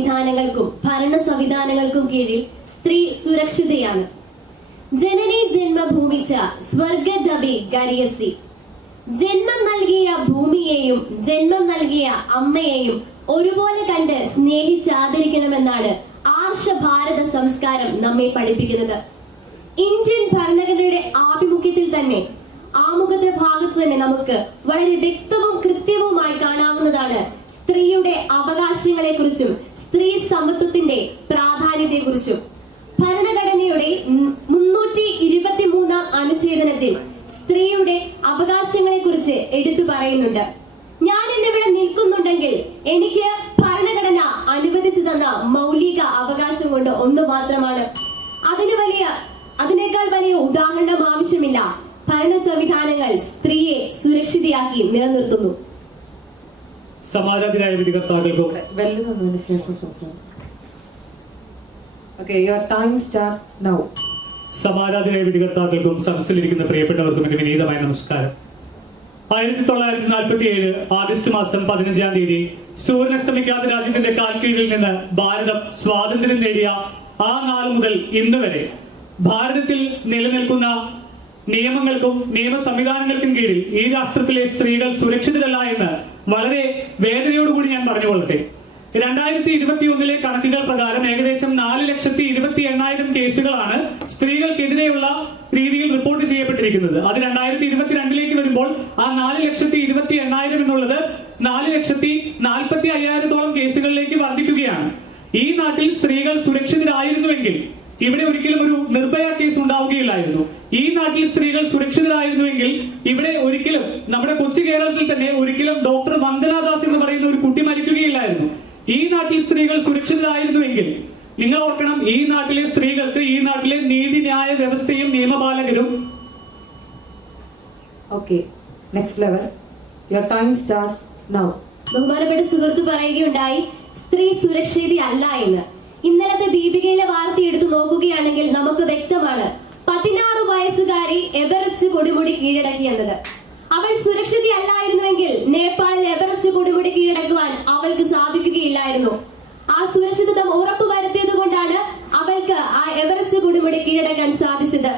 സംവിധാനങ്ങൾക്കും ഭരണ സംവിധാനങ്ങൾക്കും കീഴിൽ സ്ത്രീ സുരക്ഷിതയാണ്. ജനനി ജന്മഭൂമിച്ച സ്വർഗദബി ഗരിയസി. ജന്മം നൽകിയ ഭൂമിയെയും ജന്മം നൽകിയ അമ്മയെയും ഒരുപോലെ കണ്ട് സ്നേഹിച്ചാദരിക്കണമെന്നാണ് ആർഷ ഭാരത സംസ്കാരം നമ്മെ പഠിപ്പിക്കുന്നത്. ഇന്ത്യൻ ഭരണഘടനയുടെ ആഭിമുഖ്യത്തിൽ തന്നെ ആമുഖത്തെ ഭാഗത്ത് തന്നെ നമുക്ക് വളരെ വ്യക്തവും കൃത്യവുമായി കാണാവുന്നതാണ് സ്ത്രീയുടെ അവകാശങ്ങളെ കുറിച്ചും സ്ത്രീ സമത്വത്തിന്റെ പ്രാധാന്യത്തെക്കുറിച്ചും. ഭരണഘടനയുടെ 323 അനുച്ഛേദനത്തിൽ സ്ത്രീയുടെ അവകാശങ്ങളെ കുറിച്ച് എടുത്തു പറയുന്നുണ്ട്. ഞാൻ ഇന്നിവിടെ നിൽക്കുന്നുണ്ടെങ്കിൽ എനിക്ക് ഭരണഘടന അനുവദിച്ചു തന്ന മൗലിക അവകാശം കൊണ്ട് ഒന്ന് മാത്രമാണ്. അതിനേക്കാൾ വലിയ ഉദാഹരണം ആവശ്യമില്ല. ഭരണ സംവിധാനങ്ങൾ സ്ത്രീയെ സുരക്ഷിതയാക്കി നിലനിർത്തുന്നു. സമാജാതിരായ വിധികർത്താക്കൾക്കും സമാജാതിരായ വിധികർത്താക്കൾക്കും സദസ്സിലിരിക്കുന്ന പ്രിയപ്പെട്ടവർക്കും എന്റെ വിനീതമായ നമസ്കാരം. 1947 ആഗസ്റ്റ് മാസം 15-ാം തീയതി സൂര്യനസ്തമിക്കാത്ത രാജ്യത്തിന്റെ കാൽക്കീഴിൽ നിന്ന് ഭാരതം സ്വാതന്ത്ര്യം നേടിയ ആ നാൾ മുതൽ ഇന്ന് വരെ ഭാരതത്തിൽ നിലനിൽക്കുന്ന നിയമങ്ങൾക്കും നിയമ സംവിധാനങ്ങൾക്കും കീഴിൽ ഈ രാഷ്ട്രത്തിലെ സ്ത്രീകൾ സുരക്ഷിതരല്ല എന്ന് വളരെ വേദനയോടുകൂടി ഞാൻ പറഞ്ഞുകൊള്ളട്ടെ. 2021 കണക്കുകൾ പ്രകാരം ഏകദേശം 4,28,000 കേസുകളാണ് സ്ത്രീകൾക്കെതിരെയുള്ള രീതിയിൽ റിപ്പോർട്ട് ചെയ്യപ്പെട്ടിരിക്കുന്നത്. അത് 2022 വരുമ്പോൾ ആ 4,28,000 എന്നുള്ളത് 4,45,000 കേസുകളിലേക്ക് വർദ്ധിക്കുകയാണ്. ഈ നാട്ടിൽ സ്ത്രീകൾ സുരക്ഷിതരായിരുന്നുവെങ്കിൽ ഇവിടെ ഒരിക്കലും ഒരു നിർഭയ കേസ് ഉണ്ടാവുകയില്ലായിരുന്നു. ഈ നാട്ടിൽ സ്ത്രീകൾ സുരക്ഷിതരായിരുന്നുവെങ്കിൽ ഇവിടെ ഒരിക്കലും നമ്മുടെ കൊച്ചു കേരളത്തിൽ തന്നെ ഒരിക്കലും ഡോക്ടർ വന്ദനാദാസ് എന്ന് പറയുന്ന ഒരു കുട്ടി മരിക്കുകയില്ലായിരുന്നു. ഈ നാട്ടിൽ സ്ത്രീകൾ സുരക്ഷിതരായിരുന്നുവെങ്കിൽ നിങ്ങൾ ഓർക്കണം, ഈ നാട്ടിലെ സ്ത്രീകൾക്ക് ഈ നാട്ടിലെ നീതിന്യായ വ്യവസ്ഥയും നിയമപാലകരും ബഹുമാനപ്പെട്ട സുഹൃത്ത് പറയുകയുണ്ടായി സ്ത്രീ സുരക്ഷിതയല്ല എന്ന്. ഇന്നലത്തെ ദീപികയിലെ വാർത്ത എടുത്തു നോക്കുകയാണെങ്കിൽ നമുക്ക് വ്യക്തമാണ് 16 വയസ്സുകാരി എവറസ്റ്റ് കൊടുമുടി കീഴടക്കി എന്നത്. അവൾ സുരക്ഷിതയല്ലായിരുന്നുവെങ്കിൽ നേപ്പാളിൽ എവറസ്റ്റ് കൊടുമുടി കീഴടക്കുവാൻ അവൾക്ക് സാധിക്കുകയില്ലായിരുന്നു. ആ സുരക്ഷിതത്വം ഉറപ്പുവരുത്തിയത് കൊണ്ടാണ് അവൾക്ക് ആ എവറസ്റ്റ് കൊടുമുടി കീഴടക്കാൻ സാധിച്ചത്.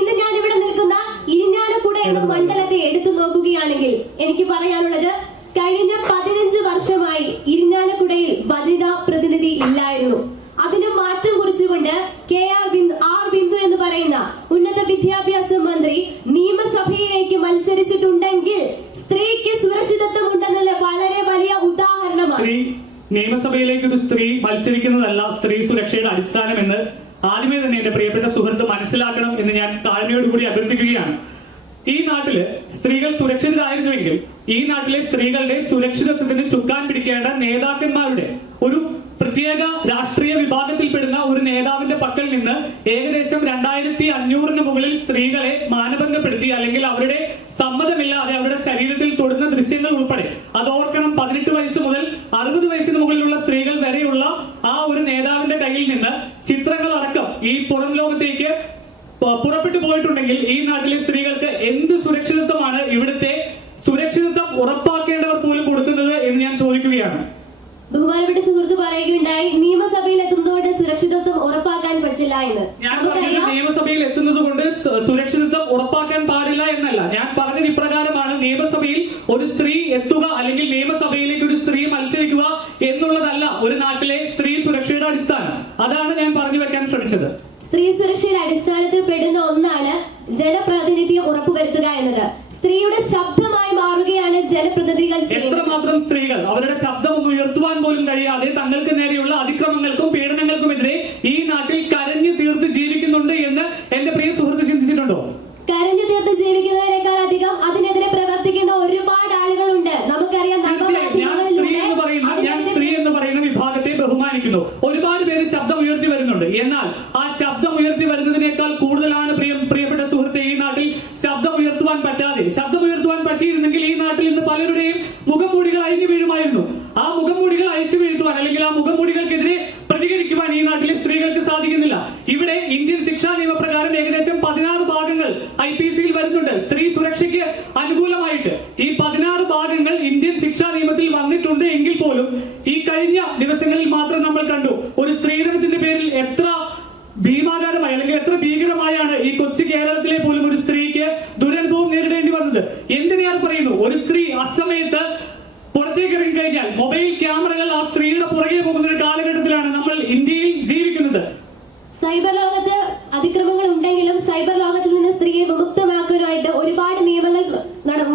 ഇന്ന് ഞാൻ ഇവിടെ നിൽക്കുന്ന ഇരിഞ്ഞാലക്കുട എന്ന മണ്ഡലത്തെ എടുത്തു നോക്കുകയാണെങ്കിൽ എനിക്ക് പറയാനുള്ളത്, കഴിഞ്ഞ 15 വർഷമായി ഇരിഞ്ഞാലക്കുടയിൽ വനിതാ പ്രതിനിധി ഇല്ലായിരുന്നു. അതിന് മാറ്റം കുറിച്ചുകൊണ്ട് ആർ ബിന്ദു എന്ന് പറയുന്ന ഉന്നത വിദ്യാഭ്യാസ മന്ത്രി നിയമസഭയിലേക്ക് മത്സരിച്ചിട്ടുണ്ടെങ്കിൽ സ്ത്രീക്ക് സുരക്ഷിതത്വം ഉണ്ടെന്നുള്ള വളരെ വലിയ ഉദാഹരണമാണ്. നിയമസഭയിലേക്ക് ഒരു സ്ത്രീ മത്സരിക്കുന്നതല്ല സ്ത്രീ സുരക്ഷയുടെ അടിസ്ഥാനം എന്ന് ആദ്യമേ തന്നെ എന്റെ പ്രിയപ്പെട്ട സുഹൃത്ത് മനസ്സിലാക്കണം എന്ന് ഞാൻ താഴ്മയോടുകൂടി അഭ്യർത്ഥിക്കുകയാണ്. ഈ നാട്ടില് സ്ത്രീകൾ സുരക്ഷിതരായിരുന്നുവെങ്കിൽ ഈ നാട്ടിലെ സ്ത്രീകളുടെ സുരക്ഷിതത്വത്തിന് ചുക്കാൻ പിടിക്കേണ്ട നേതാക്കന്മാരുടെ ഒരു പ്രത്യേക രാഷ്ട്രീയ വിഭാഗത്തിൽപ്പെടുന്ന ഒരു നേതാവിന്റെ പക്കൽ നിന്ന് ഏകദേശം 2,500 മുകളിൽ സ്ത്രീകളെ മാനഭംഗപ്പെടുത്തി അല്ലെങ്കിൽ അവരുടെ സമ്മതമില്ലാതെ അവരുടെ ശരീരത്തിൽ തൊടുന്ന ദൃശ്യങ്ങൾ ഉൾപ്പെടെ, അത് ഓർക്കണം, 18 വയസ്സ് മുതൽ 60 വയസ്സിന് മുകളിലുള്ള സ്ത്രീകൾ വരെയുള്ള ആ ഒരു നേതാവിന്റെ കയ്യിൽ നിന്ന് ചിത്രങ്ങൾ അടക്കം ഈ പുറം ലോകത്തേക്ക് പുറപ്പെട്ടു പോയിട്ടുണ്ടെങ്കിൽ ഈ നാട്ടിലെ സ്ത്രീകൾക്ക് എന്ത് സുരക്ഷിതത്വമാണ് ഇവിടുത്തെ സുരക്ഷിതത്വം ഉറപ്പാക്കേണ്ടവർ പോലും കൊടുക്കുന്നത് എന്ന് ഞാൻ ചോദിക്കുകയാണ്. ബഹുമാനപ്പെട്ട സുഹൃത്ത് പറയുകയുണ്ടായി നിയമസഭയിൽ എത്തുന്നതുകൊണ്ട് സുരക്ഷിതത്വം ഉറപ്പാക്കാൻ പറ്റില്ല എന്ന്. ഞാൻ പറഞ്ഞത് നിയമസഭയിൽ എത്തുന്നത് കൊണ്ട് സുരക്ഷിതത്വം ഉറപ്പാക്കാൻ പാടില്ല എന്നല്ല. ഞാൻ പറഞ്ഞത് ഇപ്രകാരമാണ്, നിയമസഭയിൽ ഒരു സ്ത്രീ എത്തുക അല്ലെങ്കിൽ നിയമസഭയിലേക്ക് ഒരു സ്ത്രീ മത്സരിക്കുക എന്നുള്ളതല്ല ഒരു നാട്ടിലെ സ്ത്രീ സുരക്ഷയുടെ അടിസ്ഥാനം. അതാണ് ഞാൻ പറഞ്ഞു വെക്കാൻ ശ്രമിച്ചത്. സ്ത്രീ സുരക്ഷയുടെ അടിസ്ഥാനത്തിൽ പെടുന്ന ഒന്നാണ് ജനപ്രാതിനിധ്യം ഉറപ്പുവരുത്തുക എന്നത്. സ്ത്രീയുടെ ശബ്ദമായി മാറുകയാണ് ജനപ്രതിനിധികൾ. എത്രമാത്രം സ്ത്രീകൾ അവരുടെ ശബ്ദം ഒന്ന് ഉയർത്തുവാൻ പോലും കഴിയാതെ തങ്ങൾക്ക് നേരെയുള്ള അതിക്രമങ്ങൾക്കും പീഡനങ്ങൾക്കുമെതിരെ ഈ നാട്ടിൽ കരഞ്ഞു തീർത്ത് ജീവിക്കുന്നുണ്ട് എന്ന് എന്റെ പ്രിയ സുഹൃത്ത് ചിന്തിച്ചിട്ടുണ്ടോ? കരഞ്ഞു തീർത്ത് ജീവിക്കുന്നതിനേക്കാൾ അധികം അതിനെതിരെ പ്രവർത്തിക്കുന്ന ഒരുപാട് ആളുകളുണ്ട്. നമുക്കറിയാം, ഞാൻ സ്ത്രീ എന്ന് പറയുന്ന വിഭാഗത്തെ ബഹുമാനിക്കുന്നു. ഒരുപാട് പേര് ശബ്ദം ഉയർത്തി വരുന്നുണ്ട്. എന്നാൽ ആ ശബ്ദം ഉയർത്തി വരുന്നതിനേക്കാൾ കൂടുതലാണ് പ്രിയപ്പെട്ട സുഹൃത്തെ ഈ നാട്ടിൽ ശബ്ദം ഉയർത്തുവാൻ പറ്റാതെ. ശബ്ദം ഉയർത്തുവാൻ പറ്റിയിരുന്നെങ്കിൽ ഈ നാട്ടിൽ ഇന്ന് പലരുടെയും മുഖംമൂടികൾ അഴിഞ്ഞു വീഴുമായിരുന്നു. ആ മുഖംമൂടികൾ അഴിച്ചു വീഴ്ത്തുവാൻ അല്ലെങ്കിൽ ആ മുഖംമൂടികൾക്കെതിരെ പ്രതികരിക്കുവാൻ ഈ നാട്ടിലെ സ്ത്രീകൾക്ക് സാധിക്കുന്നില്ല. ഇവിടെ ഇന്ത്യൻ ശിക്ഷാ നിയമപ്രകാരം ഏകദേശം 16 ഭാഗങ്ങൾ IPC-യിൽ വരുന്നുണ്ട് സ്ത്രീ സുരക്ഷയ്ക്ക് അനുകൂലമായിട്ട്. ഈ 16 ഭാഗങ്ങൾ ഇന്ത്യൻ ശിക്ഷാ നിയമത്തിൽ വന്നിട്ടുണ്ട് എങ്കിൽ പോലും ഈ കഴിഞ്ഞ ദിവസങ്ങളിൽ മാത്രം സ്ത്രീയെ വിമുക്തമാക്കാനായിട്ട് ഒരുപാട് നിയമങ്ങൾ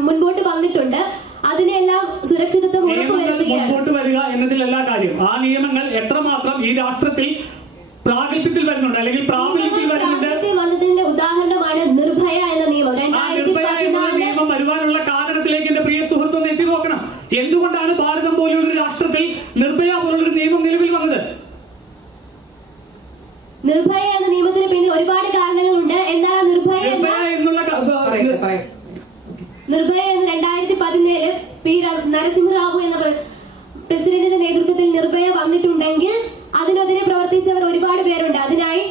മുൻപോട്ട് വന്നിട്ടുണ്ട്. അതിനെല്ലാം സുരക്ഷിതത്വം ഉറപ്പുവരുത്തുകയാണ്. മുൻപോട്ട് വരിക എന്നതിലല്ല കാര്യം. ആ നിയമങ്ങൾ എത്രമാത്രം ഈ രാഷ്ട്രത്തിൽ പ്രാഗൽഭ്യത്തിൽ വരുന്നുണ്ട് അല്ലെങ്കിൽ പ്രാബല്യത്തിൽ വരുന്നുണ്ട് വന്നതിന്റെ ഉദാഹരണമാണ് നിർഭയ എന്ന നിയമം. നിയമം വരുവാനുള്ള കാരണത്തിലേക്ക് എന്റെ പ്രിയ സുഹൃത്തൊന്ന് എത്തി നോക്കണം. എന്തുകൊണ്ടാണ് ഭാരതം പോലുള്ള ഒരു രാഷ്ട്രത്തിൽ നിർഭയ പോലുള്ളൊരു നിയമം നിലവിൽ വന്നത്? നിർഭയ എന്ന നിയമത്തിന് പിന്നിൽ ഒരുപാട് കാരണങ്ങളുണ്ട്. എന്നാൽ നിർഭയ എന്ന് 2017 പി നരസിംഹറാവു എന്ന പ്രസിഡന്റിന്റെ നേതൃത്വത്തിൽ നിർഭയ വന്നിട്ടുണ്ടെങ്കിൽ അതിനെതിരെ പ്രവർത്തിച്ചവർ ഒരുപാട് പേരുണ്ട്. അതിനായി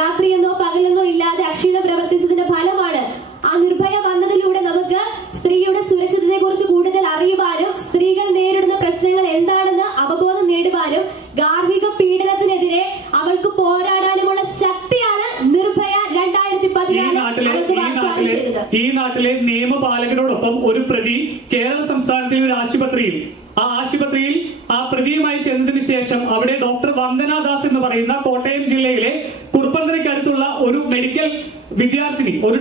രാത്രിയെന്നോ പകലെന്നോ ഇല്ലാതെ അക്ഷീണം പ്രവർത്തിച്ചതിന്റെ ഫലമാണ് ആ നിർഭയ വന്നതിലൂടെ നമുക്ക് സ്ത്രീയുടെ സുരക്ഷിതത്തെ കുറിച്ച് കൂടുതൽ അറിയുവാനും സ്ത്രീകൾ നേരിടുന്ന പ്രശ്നങ്ങൾ എന്താണെന്ന് അവബോധം നേടുവാനും ഗാർഹിക പീഡനത്തിനെതിരെ അവൾക്ക് പോരാടാനുമുള്ള ശക്തിയാണ് നിർഭയ 2014 ഈ നാട്ടിലെ നിയമപാലകരോടൊപ്പം ഒരു പ്രതി കേരള സംസ്ഥാനത്തിലെ ഒരു ആശുപത്രിയിൽ ആ പ്രതിയുമായി ചെന്നതിന് ശേഷം അവിടെ ഡോക്ടർ വന്ദനാദാസ് എന്ന് പറയുന്ന കോട്ടയം ജില്ലയിലെ കുറുപ്പന്തറയ്ക്കടുത്തുള്ള ഒരു മെഡിക്കൽ വിദ്യാർത്ഥിനി, ഒരു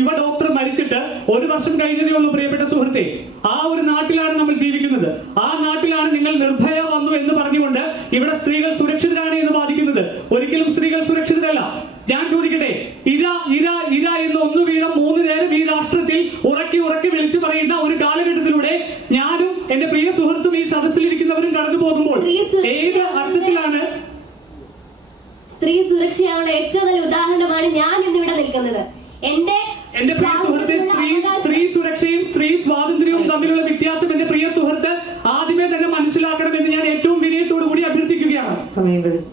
യുവ ഡോക്ടർ മരിച്ചിട്ട് 1 വർഷം കഴിഞ്ഞതേ ഉള്ളൂ പ്രിയപ്പെട്ട സുഹൃത്തെ. ആ ഒരു നാട്ടിലാണ് നമ്മൾ ജീവിക്കുന്നത്. ആ നാട്ടിലാണ് നിങ്ങൾ നിർഭയ വന്നു എന്ന് പറഞ്ഞുകൊണ്ട് ഇവിടെ സ്ത്രീകൾ സുരക്ഷിതരാണ് എന്ന് വാദിക്കുന്നത്. ഒരിക്കലും സ്ത്രീകൾ സുരക്ഷിതരല്ല. ഞാൻ ചോദിക്കട്ടെ, ഇര എന്ന് 1 വീതം 3 നേരം ഈ രാഷ്ട്രത്തിൽ ഉറക്കി വിളിച്ചു പറയുന്ന ഒരു കാലഘട്ടത്തിലൂടെ ഞാനും എന്റെ പ്രിയ സുഹൃത്തും ഈ സദസ്സിലിരിക്കുന്നവരും കടന്നു പോകുമ്പോൾ ഏത് അർത്ഥത്തിലാണ് സ്ത്രീ സുരക്ഷയുള്ള ഏറ്റവും നല്ല ഉദാഹരണമാണ് ഞാൻ ഇന്നിവിടെ നിൽക്കുന്നത്. എന്റെ പ്രിയ സുഹൃത്തെ, സ്ത്രീ സുരക്ഷയും സ്ത്രീ സ്വാതന്ത്ര്യവും തമ്മിലുള്ള വ്യത്യാസം എന്റെ പ്രിയ സുഹൃത്ത് ആദ്യമേ തന്നെ മനസ്സിലാക്കണമെന്ന് ഞാൻ ഏറ്റവും വിനയത്തോടു കൂടി അഭ്യർത്ഥിക്കുകയാണ്. സമയം കഴിഞ്ഞു.